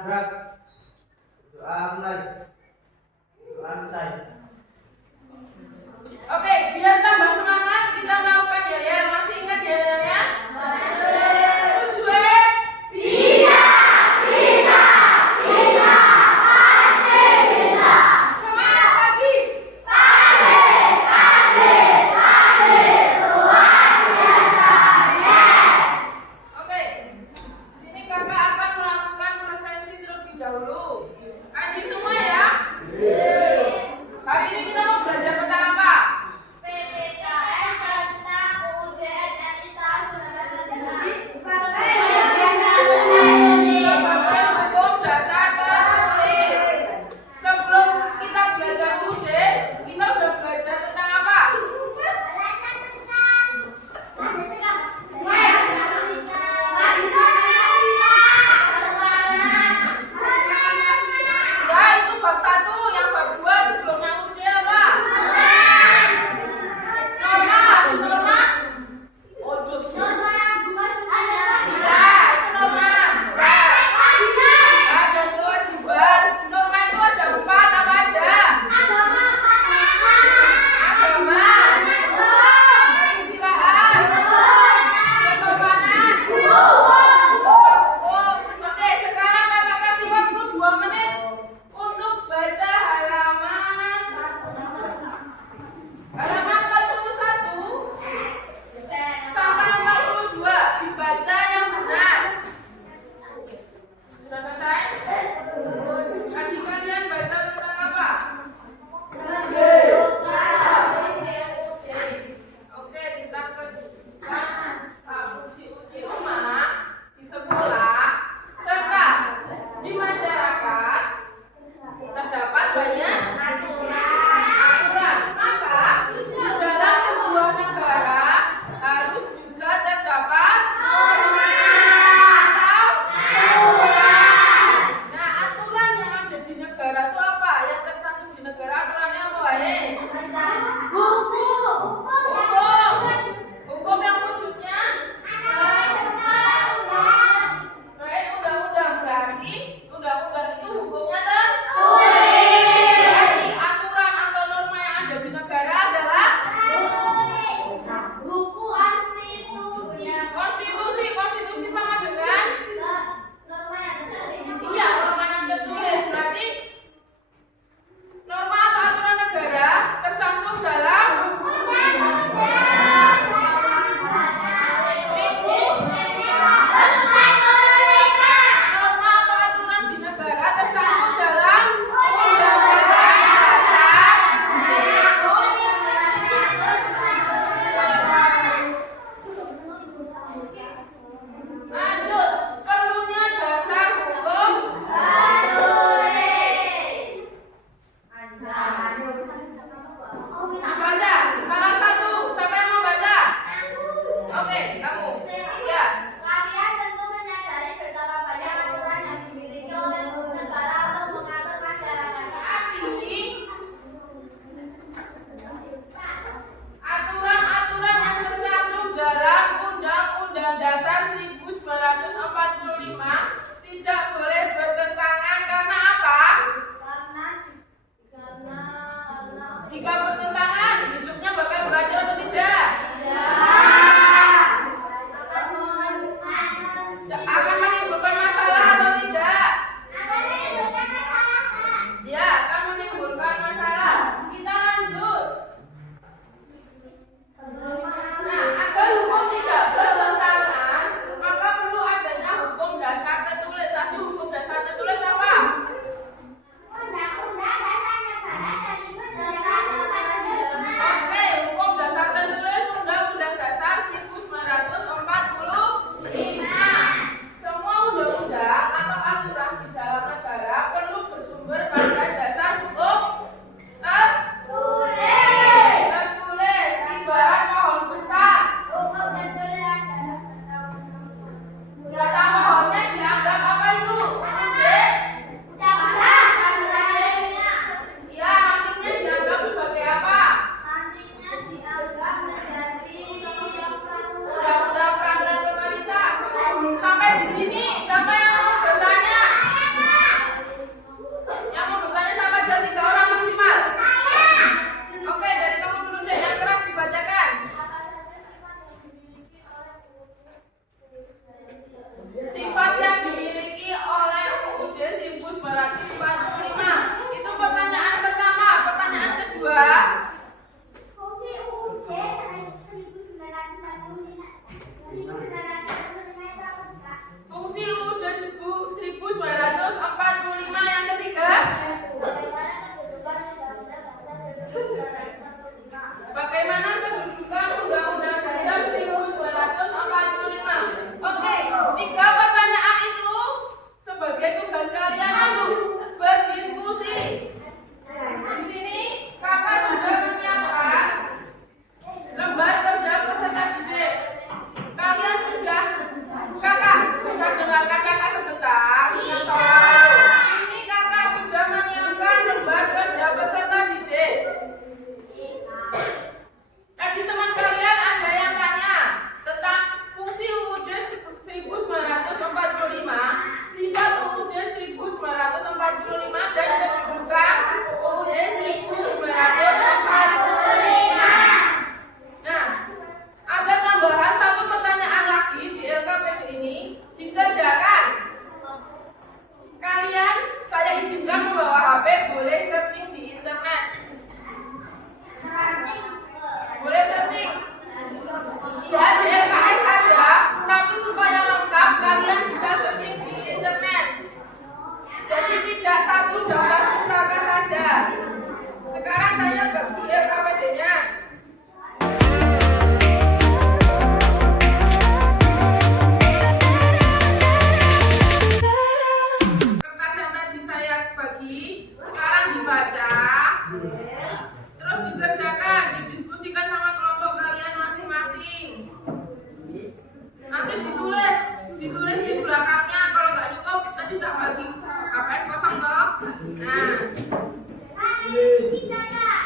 Gerak. Doa mulai. Doa mulai. Oke, biar tambah semangat kita melakukan yel-yel. Masih ingat yel-yelnya? Setuju? Bisa. Pasti bisa. Semangat pagi. Luar biasa. Oke. Sini kakak akan melakukan presensi terlebih dahulu. Hadir semua ya? Hari ini kita mau belajar tentang apa? PPKN tentang UGM dan Hukum dasar tertulis. Sebelum kita belajar UGM, kita udah belajar tentang apa? Ya, itu bab 1, yang bab 2 sebelumnya UGM apa? Norma, habis norma? Ya, itu norma. Ada kewajiban. Norma itu ada 4 apa aja? Agama, kesusilaan, kesopanan, hukum. Oke, sekarang kakak kasih waktu 2 menit untuk baca halaman 41 sampai 42. Dibaca yang benar. Sudah selesai? Tadi kalian baca tentang apa? Oke, kita kerjakan fungsi uji rumah di sekolah serta di masyarakat terdapat banyak aturan. Maka dalam sebuah negara harus juga terdapat atau nah, aturan yang ada di negara itu apa? Yang tercantum di negara aturannya apa? Hukum yang wujudnya undang-undang. Berarti undang-undang itu hukumnya berarti aturan atau norma yang ada di negara adalah konstitusi sama dengan iya, norma yang tertulis. Berarti norma atau aturan negara tercantum dalam norma atau aturan di negara tercantum dalam Undang-Undang Dasar. Lanjut, perlunya dasar hukum. Baca, salah satu. Siapa yang mau baca? Oke, kamu. Ya. Kalian tentu menyadari betapa banyak aturan yang dimiliki oleh negara untuk mengatur masyarakat. Tapi aturan-aturan yang tercantum dalam Undang-Undang Dasar 1945 tidak boleh bertentangan karena apa? Jika bertentangan, hidupnya bakal berakhir atau tidak? ditulis di belakangnya. Kalau nggak cukup tadi tak bagi KPS kosong toh. Nah,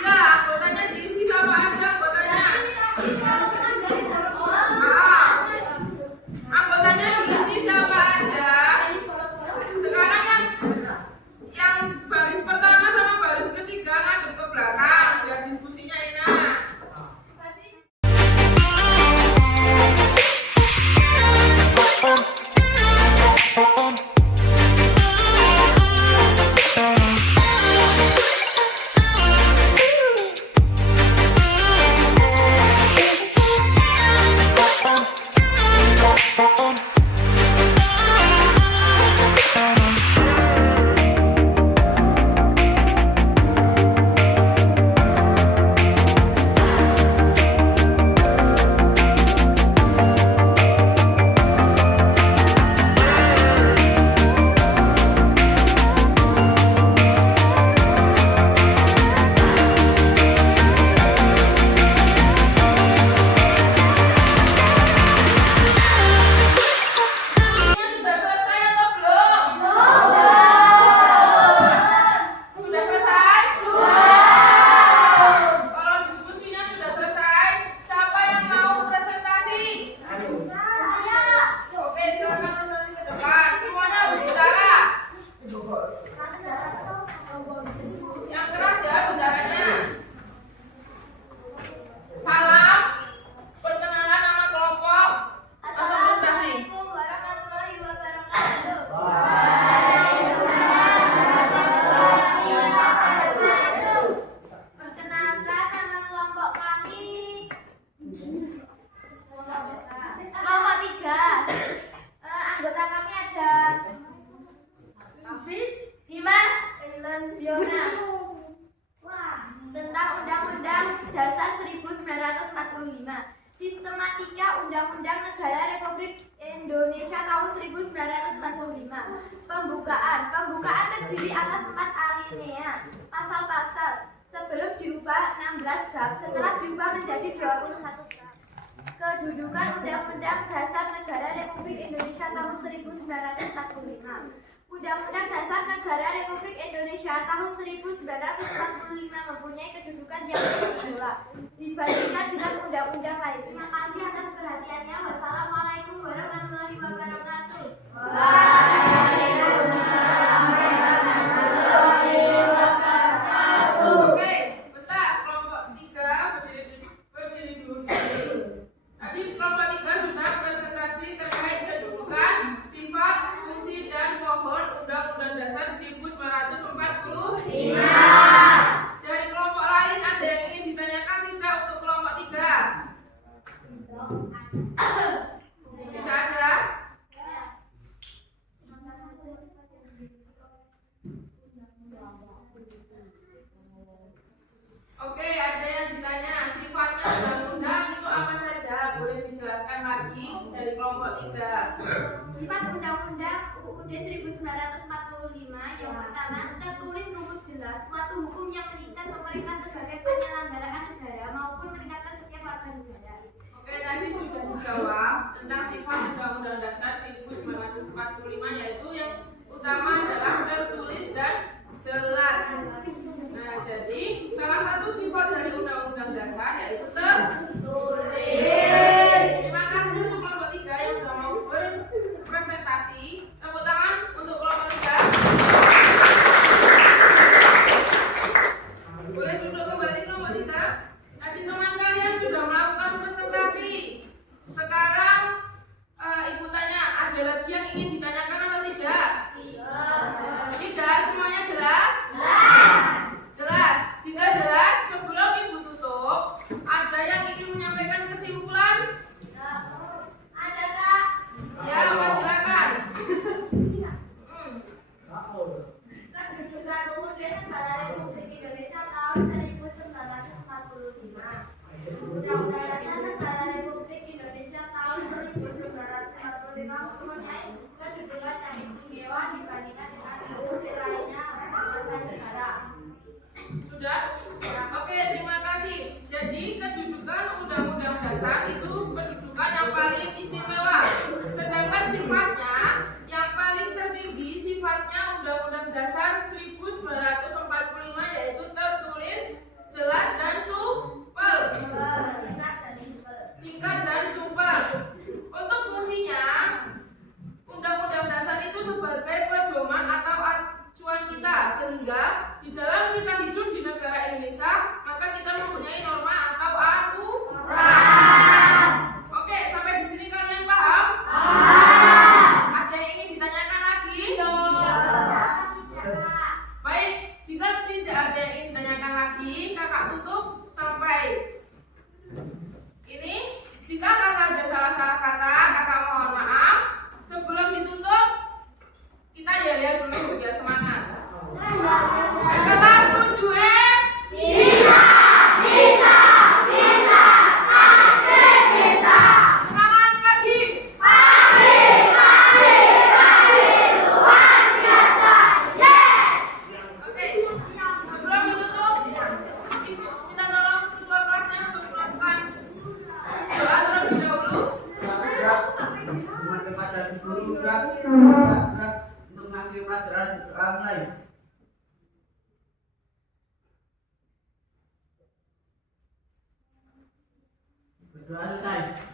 ya anggotanya diisi sama aja anggotanya. Anggotanya diisi siapa aja. Sekarang yang baris pertama sama baris ketiga ngadep ke belakang biar diskusinya enak. Tentang Undang-Undang Dasar 1945, Sistematika Undang-Undang Negara Republik Indonesia tahun 1945. Pembukaan terdiri atas 4 alinea, pasal-pasal, sebelum diubah 16 bab, setelah diubah menjadi 21 bab. Kedudukan Undang-Undang Dasar Negara Republik Indonesia tahun 1945. Undang-Undang Dasar Negara Republik Indonesia tahun 1945 mempunyai kedudukan yang istimewa dibandingkan dengan undang-undang lain. Terima kasih atas perhatiannya. Wassalamualaikum warahmatullahi wabarakatuh. Oke, bentar, kelompok 3 berdiri dulu. Tadi kelompok 3 sudah presentasi terkait kedudukan, sifat, fungsi, dan pohon Undang-Undang Dasar 1945. Dari kelompok lain ada yang ingin ditanyakan tidak untuk kelompok 3? Tidak ada? Oke, ada yang ditanya sifatnya undang-undang itu apa saja? Boleh dijelaskan lagi dari kelompok 3. Sifat Undang-Undang UUD 1945 yang pertama, tertulis rumus jelas suatu hukum yang mengikat pemerintah sebagai penyelenggaraan negara maupun meningkatkan setiap warga negara. Oke, tadi sudah dijawab tentang sifat Undang-Undang Dasar 1945, yaitu yang utama adalah tertulis dan jelas. Nah, jadi salah satu sifat dari Undang-Undang Dasar yaitu tertulis. Terima kasih untuk kelompok 3 yang sudah mau berpresentasi. Tepuk tangan untuk kelompok 3. Boleh duduk kembali kelompok 3. Tadi teman kalian sudah melakukan presentasi. Sekarang ibu tanya, ada lagi yang ingin ditanyakan atau tidak? Tidak, semuanya jelas? Jelas. Jika jelas, sebelum ibu tutup, ada yang ingin menyampaikan kesimpulan? Ada Kak? Ya, Mas, silakan. Kedudukan UUD Negara Republik Indonesia tahun 1945. Undang-Undang Dasar Negara Republik Indonesia tahun 1945 mempunyai kedudukan yang istimewa dibandingkan dengan UUD lainnya lembaga negara. Sudah? Oke, terima kasih. Jadi kedudukan Undang-Undang Dasar itu kedudukan yang paling istimewa. Sedangkan sifat Terima kepada guru gerak untuk mengakhiri pelajaran. Doa mulai. Berdoa selesai.